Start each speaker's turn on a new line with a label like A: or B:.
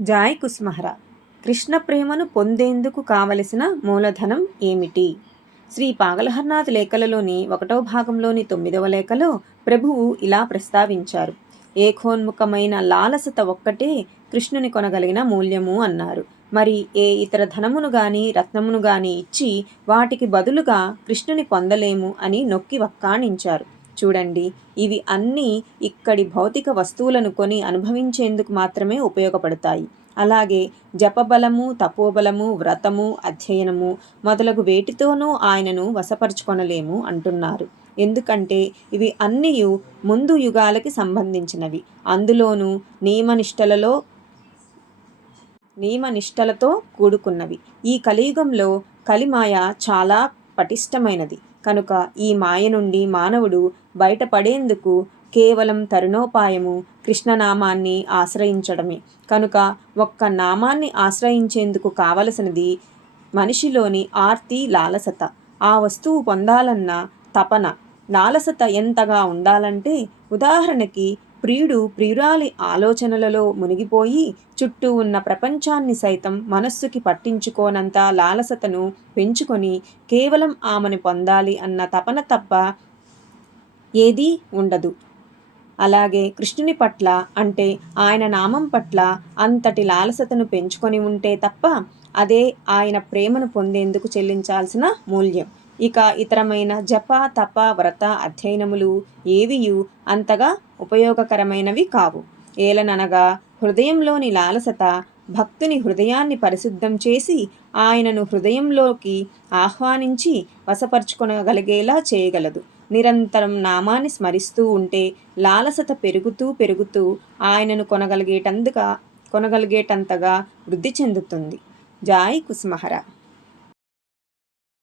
A: Joy కుస్మహర. Krishna ప్రేమను పొందేందుకు కావలసిన మూలధనం ఏమిటి? శ్రీ పాగలహర్నాథ్ లేఖలలోని ఒకటో భాగంలోని తొమ్మిదవ లేఖలో ప్రభువు ఇలా ప్రస్తావించారు. ఏకోన్ముఖమైన లాలసత ఒక్కటే కృష్ణుని కొనగలిగిన మూల్యము అన్నారు. మరి ఏ ఇతర ధనమును గాని రత్నమును గాని ఇచ్చి వాటికి బదులుగా కృష్ణుని పొందలేము అని నొక్కి వక్కాణించారు. చూడండి ఇవి అన్నీ ఇక్కడి భౌతిక వస్తువులను కొని అనుభవించేందుకు మాత్రమే ఉపయోగపడతాయి. అలాగే జపబలము తపోబలము వ్రతము అధ్యయనము మొదలగు వేటితోనూ ఆయనను వశపరుచుకొనలేము అంటున్నారు. ఎందుకంటే ఇవి అన్నీ ముందు యుగాలకి సంబంధించినవి. అందులోనూ నియమనిష్టలలో నియమనిష్టలతో కూడుకున్నవి. ఈ కలియుగంలో కలిమాయ చాలా పటిష్టమైనది. కనుక ఈ మాయ నుండి మానవుడు బయటపడేందుకు కేవలం తరుణోపాయము కృష్ణనామాన్ని ఆశ్రయించడమే. కనుక ఒక్క నామాన్ని ఆశ్రయించేందుకు కావలసినది మనిషిలోని ఆర్తి లాలసత. ఆ వస్తువు పొందాలన్న తపన. లాలసత ఎంతగా ఉండాలంటే ఉదాహరణకి ప్రియుడు ప్రియురాలి ఆలోచనలలో మునిగిపోయి చుట్టూ ఉన్న ప్రపంచాన్ని సైతం మనస్సుకి పట్టించుకోనంత లాలసతను పెంచుకొని కేవలం ఆమెను పొందాలి అన్న తపన తప్ప ఏదీ ఉండదు. అలాగే కృష్ణుని పట్ల అంటే ఆయన నామం పట్ల అంతటి లాలసతను పెంచుకొని ఉంటే తప్ప అదే ఆయన ప్రేమను పొందేందుకు చెల్లించాల్సిన మూల్యం. ఇక ఇతరమైన జప తప వ్రత అధ్యయనములు ఏవియు అంతగా ఉపయోగకరమైనవి కావు. ఏలననగా హృదయంలోని లాలసత భక్తుని హృదయాన్ని పరిశుద్ధం చేసి ఆయనను హృదయంలోకి ఆహ్వానించి వశపరుచుకొనగలిగేలా చేయగలదు. నిరంతరం నామాన్ని స్మరిస్తూ ఉంటే లాలసత పెరుగుతూ పెరుగుతూ ఆయనను కొనగలిగేటందుగా కొనగలిగేటంతగా వృద్ధి చెందుతుంది. జాయ్ కుస్మహర.